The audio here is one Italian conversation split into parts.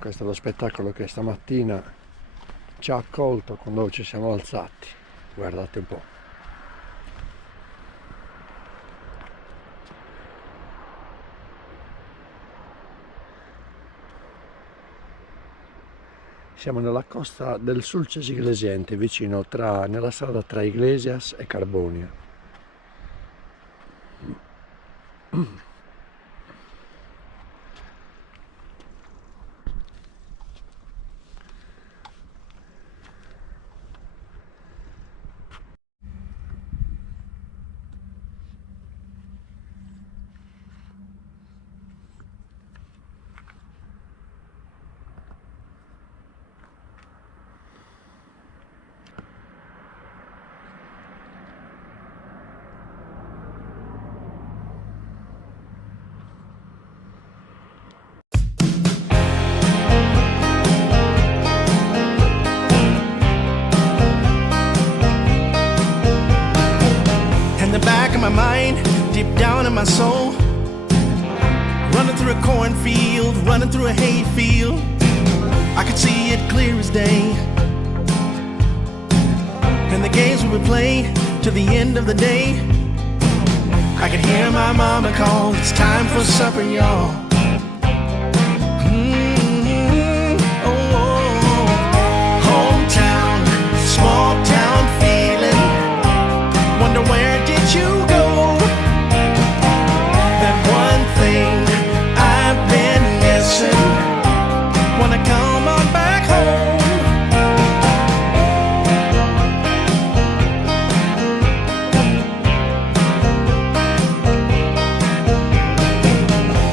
Questo è lo spettacolo che stamattina ci ha accolto quando ci siamo alzati. Guardate un po'. Siamo nella costa del Sulcis Iglesiente, vicino nella strada tra Iglesias e Carbonia. My mind, deep down in my soul, running through a cornfield, running through a hayfield. I could see it clear as day, and the games we would play to the end of the day. I could hear my mama call, it's time for supper, y'all. Hometown, small town feeling. Wonder where did you go? That one thing I've been missing. Wanna come on back home.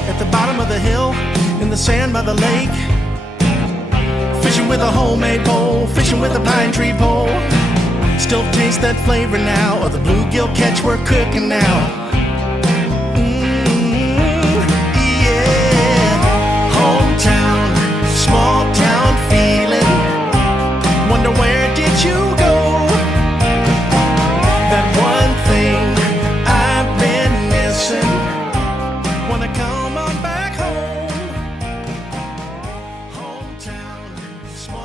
At the bottom of the hill, in the sand by the lake, fishing with a homemade pole, fishing with a pine tree pole. Still taste that flavor now of the bluegill catch we're cooking now. Yeah. Hometown, small town feeling. Wonder where did you go? That one thing I've been missing. Wanna come on back home. Hometown, small.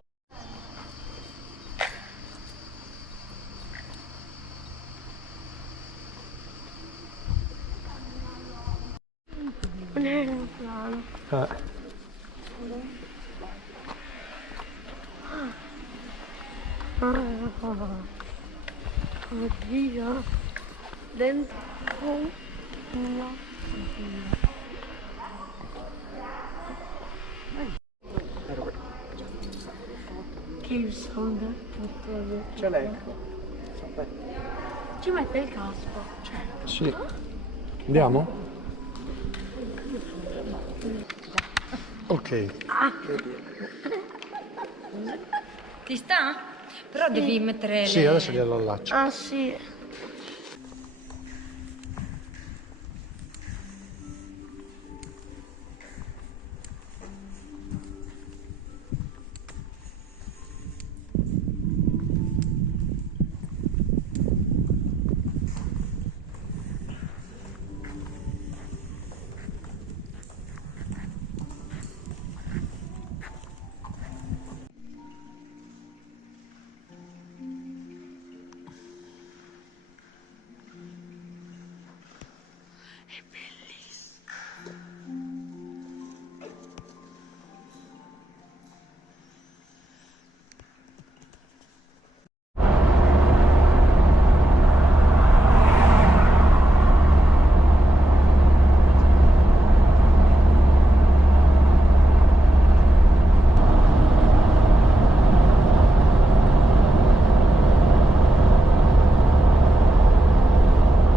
Oddio, dentro anche il sound. Ce l'hai? Ci mette il casco. Sì. Andiamo? Ok. Ti sta? Però devi mettere Sì, le... adesso glielo allaccio. Ah sì.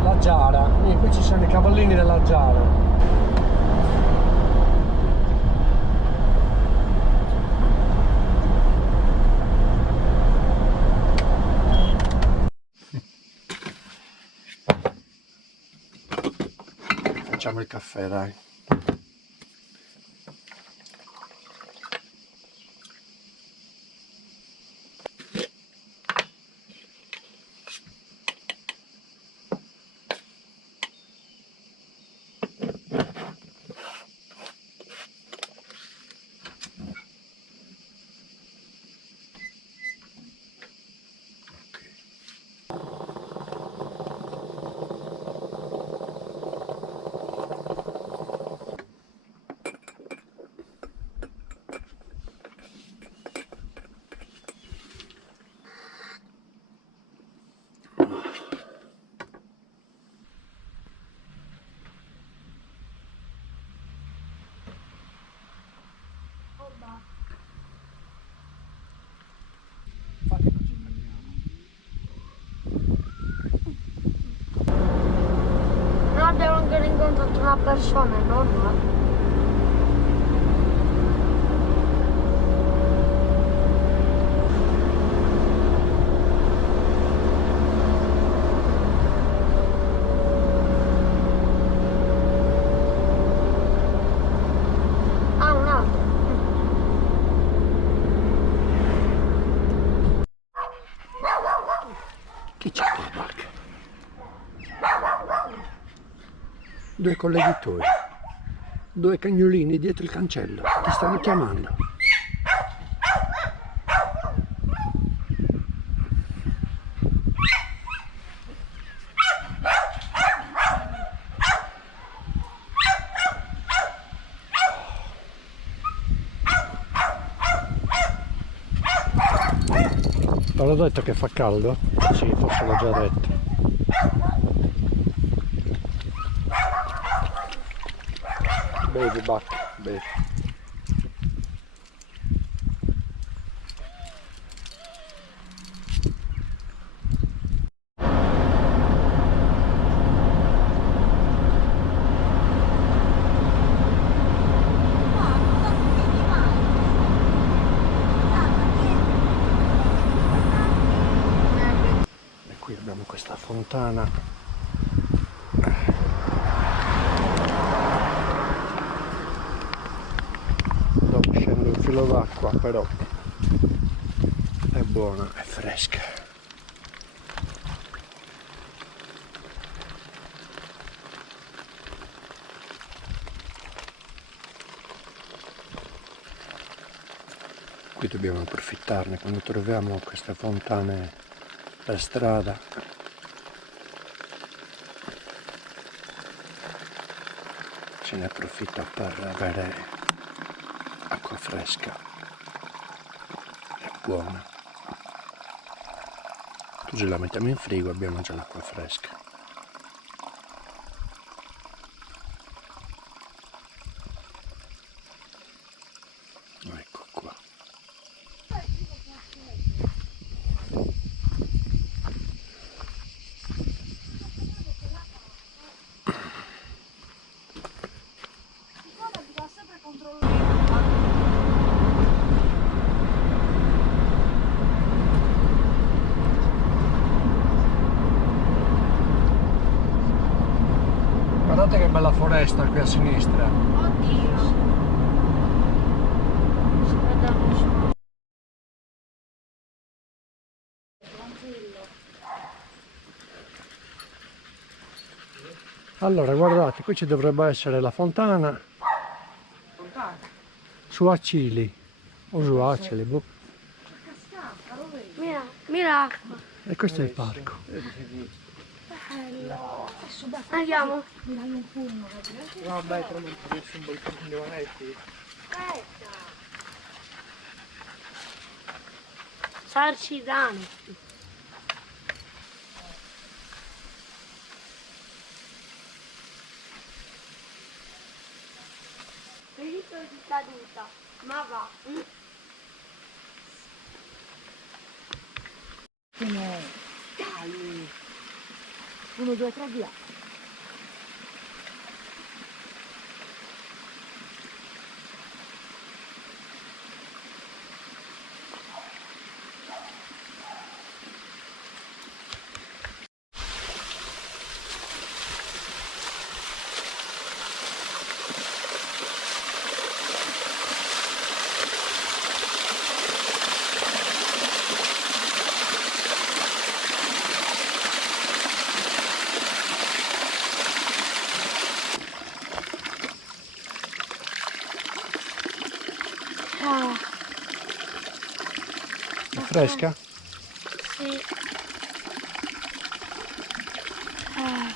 La Giara, qui ci sono i cavallini della Giara. Facciamo il caffè, dai. No, abbiamo ancora incontrato una persona, è normale. Ah, un altro. Chi c'è con la barca? Due colleghitori, due cagnolini dietro il cancello, ti stanno chiamando. T'ho detto che fa caldo? Sì, forse l'ho già detto. Bevi, Buck, bevi. E qui abbiamo questa fontana. Dopo scende un filo d'acqua, però è buona, è fresca. Qui dobbiamo approfittarne quando troviamo queste fontane per strada. Se ne approfitta per avere acqua fresca e buona. Così la mettiamo in frigo e abbiamo già l'acqua fresca. Ecco qua. bella foresta qui a sinistra. Oddio. Si vede lo smoke. Allora, guardate, qui ci dovrebbe essere la fontana. Su Acili. O su Acili, boh. Mira, mira l'acqua. E questo è il parco. Andiamo. Sarcidani. Perito di caduta, ma va. Uno, due, tre, via. Ah, È fresca? sì. Ah.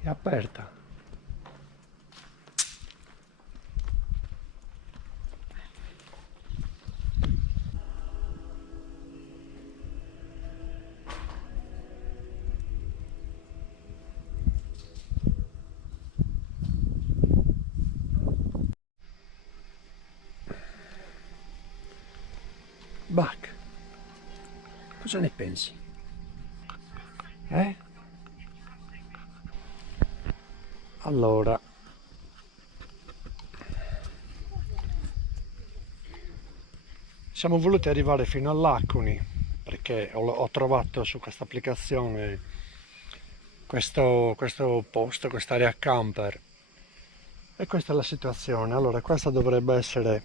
È aperta. Bach, cosa ne pensi? Allora, siamo voluti arrivare fino all'Acuni perché ho trovato su questa applicazione questo posto, quest'area camper, e questa è la situazione. Allora, questa dovrebbe essere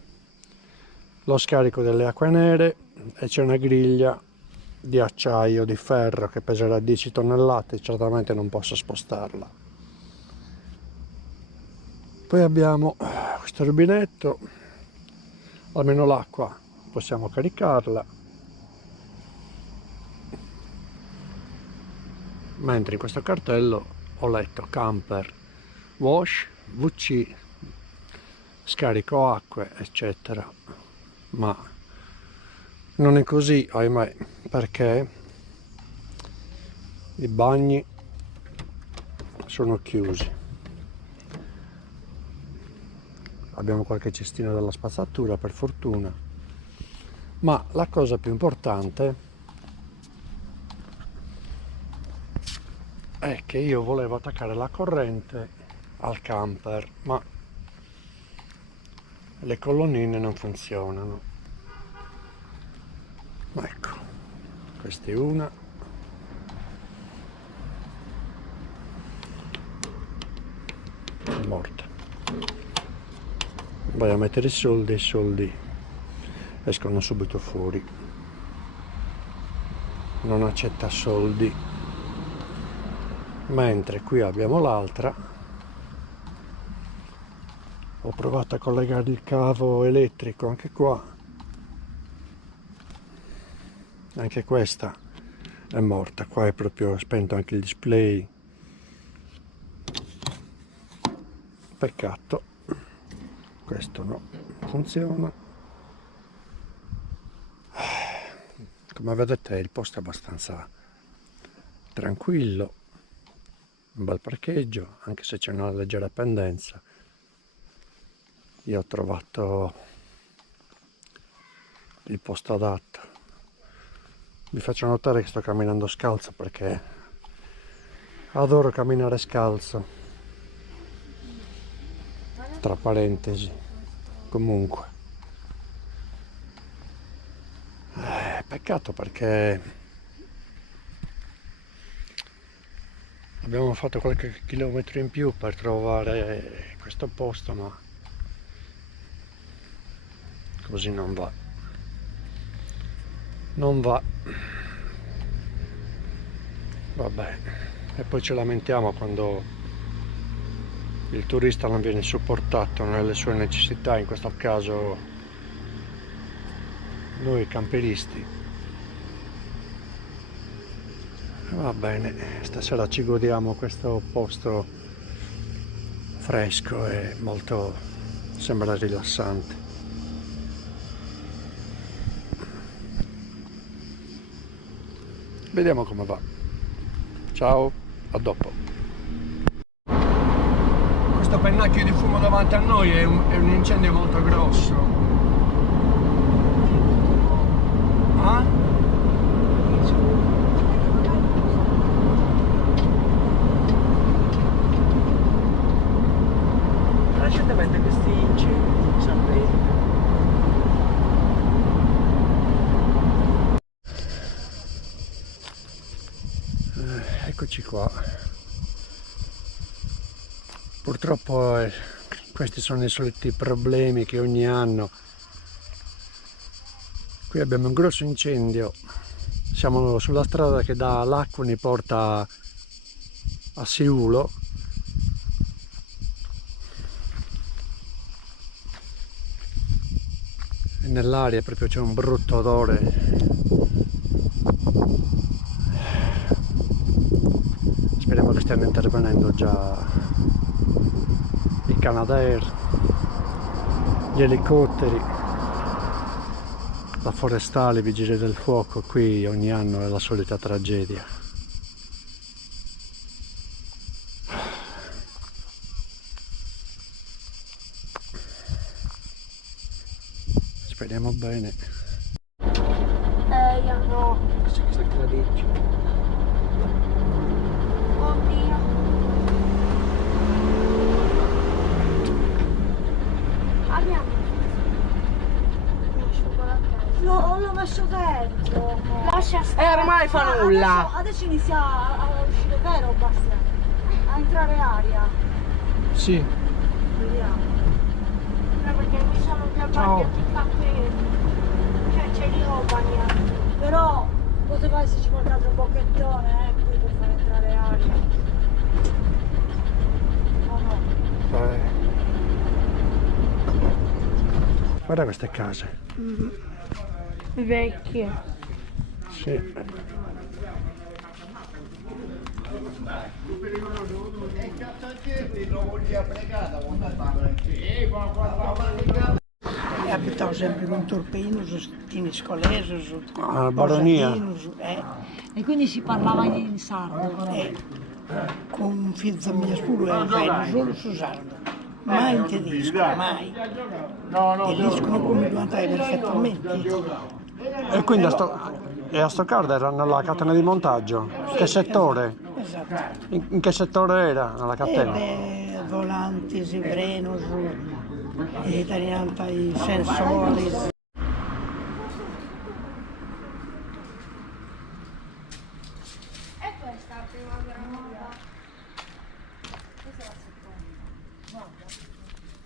lo scarico delle acque nere e c'è una griglia di acciaio, di ferro, che peserà 10 tonnellate, certamente non posso spostarla. Poi abbiamo questo rubinetto, almeno l'acqua possiamo caricarla, mentre in questo cartello ho letto camper, wash, WC, scarico acque, eccetera, ma non è così, ahimè, perché i bagni sono chiusi. Abbiamo qualche cestino della spazzatura, per fortuna, ma la cosa più importante è che io volevo attaccare la corrente al camper, ma le colonnine non funzionano. Ecco, questa è una. È morta. Vai a mettere i soldi escono subito fuori. Non accetta soldi. Mentre qui abbiamo l'altra. Ho provato a collegare il cavo elettrico anche qua. Anche questa è morta. Qua è proprio spento anche il display. Peccato. Questo no, funziona. Come vedete il posto è abbastanza tranquillo, un bel parcheggio, anche se c'è una leggera pendenza. Io ho trovato il posto adatto. Vi faccio notare che sto camminando scalzo perché adoro camminare scalzo. Tra parentesi, comunque. Peccato perché abbiamo fatto qualche chilometro in più per trovare questo posto, ma così non va. Non va. Vabbè, e poi ci lamentiamo quando il turista non viene supportato nelle sue necessità, in questo caso noi camperisti. Va bene, stasera ci godiamo questo posto fresco e molto, sembra rilassante. Vediamo come va. Ciao, a dopo. Questo pennacchio di fumo davanti a noi è un incendio molto grosso. Ah? Recentemente questi incendi sapete. Eccoci qua. Purtroppo questi sono i soliti problemi che ogni anno. Qui abbiamo un grosso incendio, siamo sulla strada che da Lacuni porta a Siulo. E nell'aria proprio c'è un brutto odore. Speriamo che stiano intervenendo già i Canadair, gli elicotteri, la forestale, i vigili del fuoco. Qui ogni anno è la solita tragedia. Speriamo bene. Io no. Questa cladicchio. Oddio. Abbiamo No, l'ho messo dentro. lascia stare. Ormai fa nulla. Adesso inizia a uscire, vero Bastian? A entrare aria. Sì. Vediamo. No, perché mi sono già bagnato i capelli. Cioè ce li ho bagnati. Però poteva esserci qualche altro bocchettone, qui per far entrare aria. O no? Guarda queste case. Vecchie. Sì. E abitavo sempre con Torpino, su Tini Scolese, su Ah, baronia. Posatino, E quindi si parlava in sardo. con un figlio mio scuro e solo su sardo, mai in tedesco, mai. E riescono come cantare perfettamente. E quindi a Stoccarda era nella catena di montaggio? Che settore? Esatto. In che settore era nella catena? Volanti, Sevreno, italiana, i sensori. E questa la primavera nuova.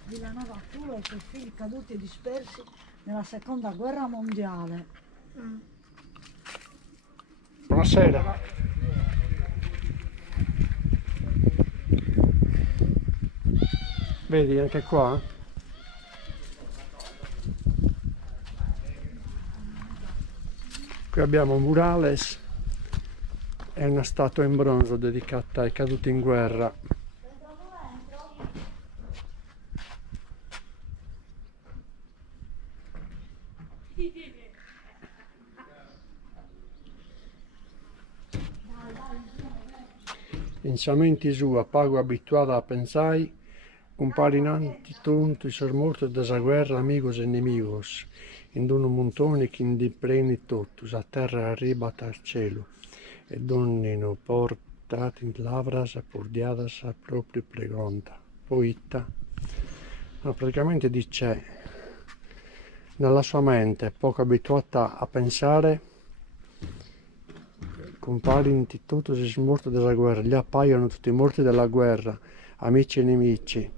Villanova Arturo e i suoi figli caduti e dispersi nella seconda guerra mondiale. Buonasera. Vedi anche qua? Qui abbiamo un murales e una statua in bronzo dedicata ai caduti in guerra. Pensamenti sua, pago abituada a pensar, comparinanti tontos ser mortos dessa guerra, amigos e inimigos, in un montone che indipreni totus, a terra arribata al cielo, e donnino portati in lavras appordiadas a proprio pregonta. Poeta. No, praticamente dice, nella sua mente, poco abituata a pensare, compari in totus is morto della guerra, gli appaiono tutti i morti della guerra, amici e nemici,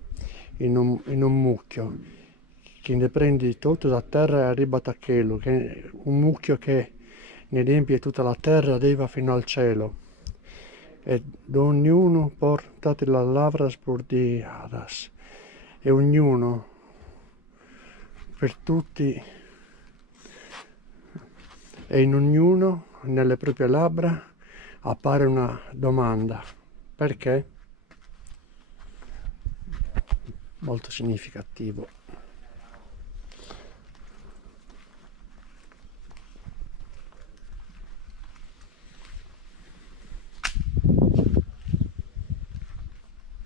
in un mucchio, che ne prende di tutto da terra e arriva a cielo, un mucchio che ne riempie tutta la terra, arriva fino al cielo, ed ognuno portate la lavra spordiadas, e ognuno, per tutti, e in ognuno, nelle proprie labbra, appare una domanda. Perché? Molto significativo.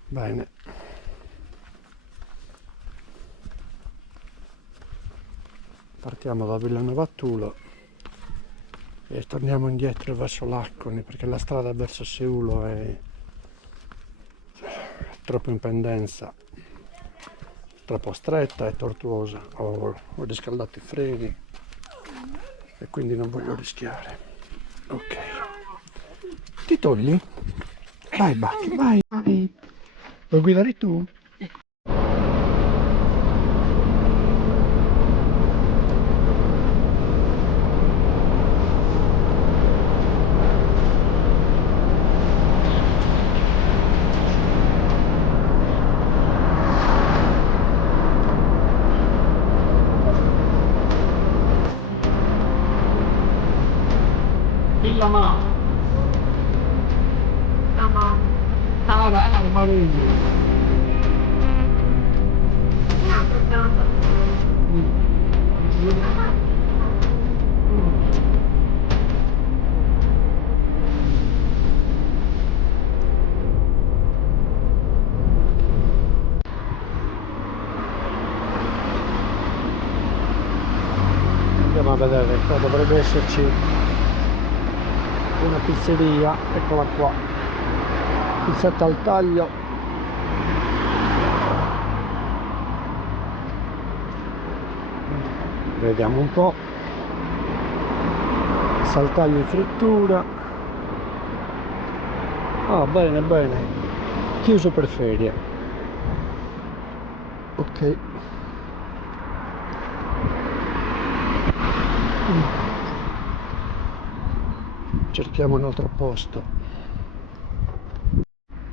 Bene. Partiamo da Villanova Tulo e torniamo indietro verso Laconi, perché la strada verso Seulo è troppo in pendenza, troppo stretta e tortuosa. Ho riscaldato i freni e quindi non voglio rischiare. Ok, ti togli? Vai Bacchi, vai. Vuoi guidare tu? La mamma. Marino. Andiamo a vedere, qua dovrebbe esserci una pizzeria, eccola qua, pizzetta al taglio. Vediamo un po', saltaglio in frittura. Ah, bene bene, chiuso per ferie. Ok. Cerchiamo un altro posto.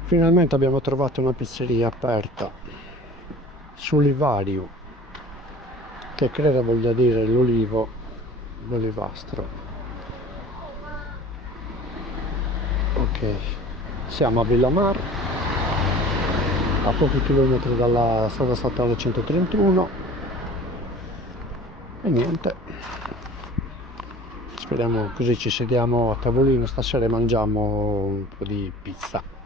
Finalmente abbiamo trovato una pizzeria aperta sull'Ivario, che credo voglia dire l'olivo, l'olivastro. Ok, siamo a Villamar, a pochi chilometri dalla strada statale 131 e niente, speriamo, così ci sediamo a tavolino stasera e mangiamo un po' di pizza.